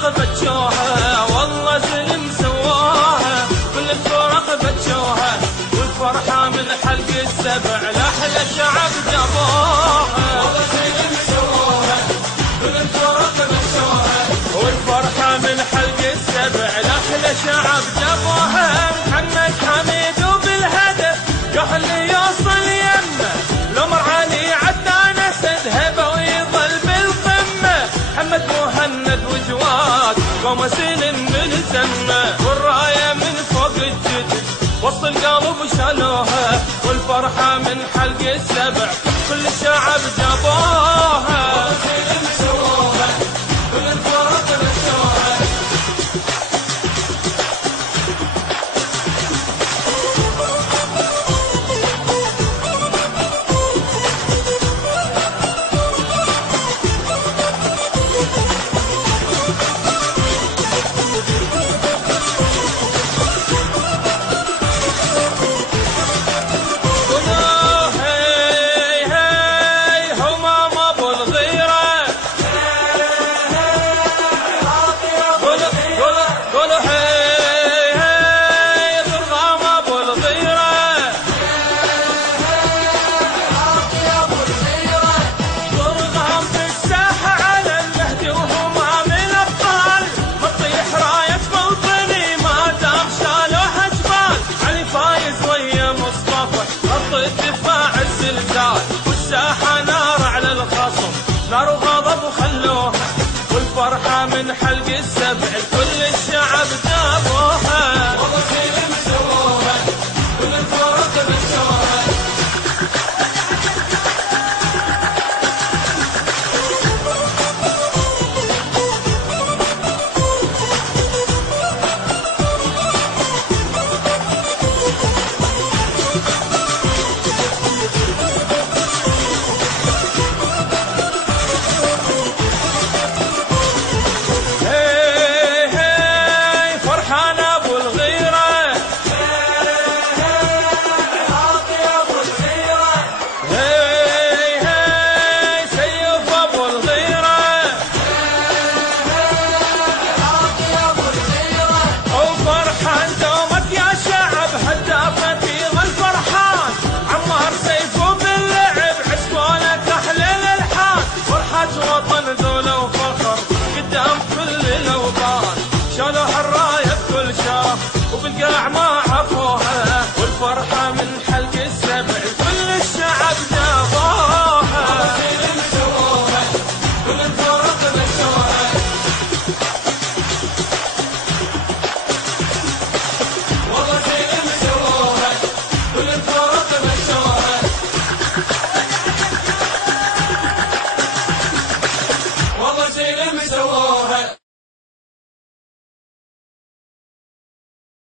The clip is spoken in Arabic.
الفرق بتشوها والله زلم سواها، كل الفرق بتشوها والفرحة من حلق السبع لأحلى شعب جابوها. والله زلم سواها كل الفرق بتشوها والفرحة من حلق السبع لأحلى شعب جابوها. محمد حميد وبالهدف يحل يوصل يمه، الأمر علي عدنان أسد هبة ويظل بالقمة. محمد مهند وجواد قوم سلم من سمه، والراية من فوق الجدر وسط القلب شالوها، والفرحة من حلق السبع كل الشعب جابوها. سلم سووها كل الفرق نشوها. والساحة نار على الخصم، نار وغضب وخلوها، والفرحة من حلق السبع كل الشعب جابوها.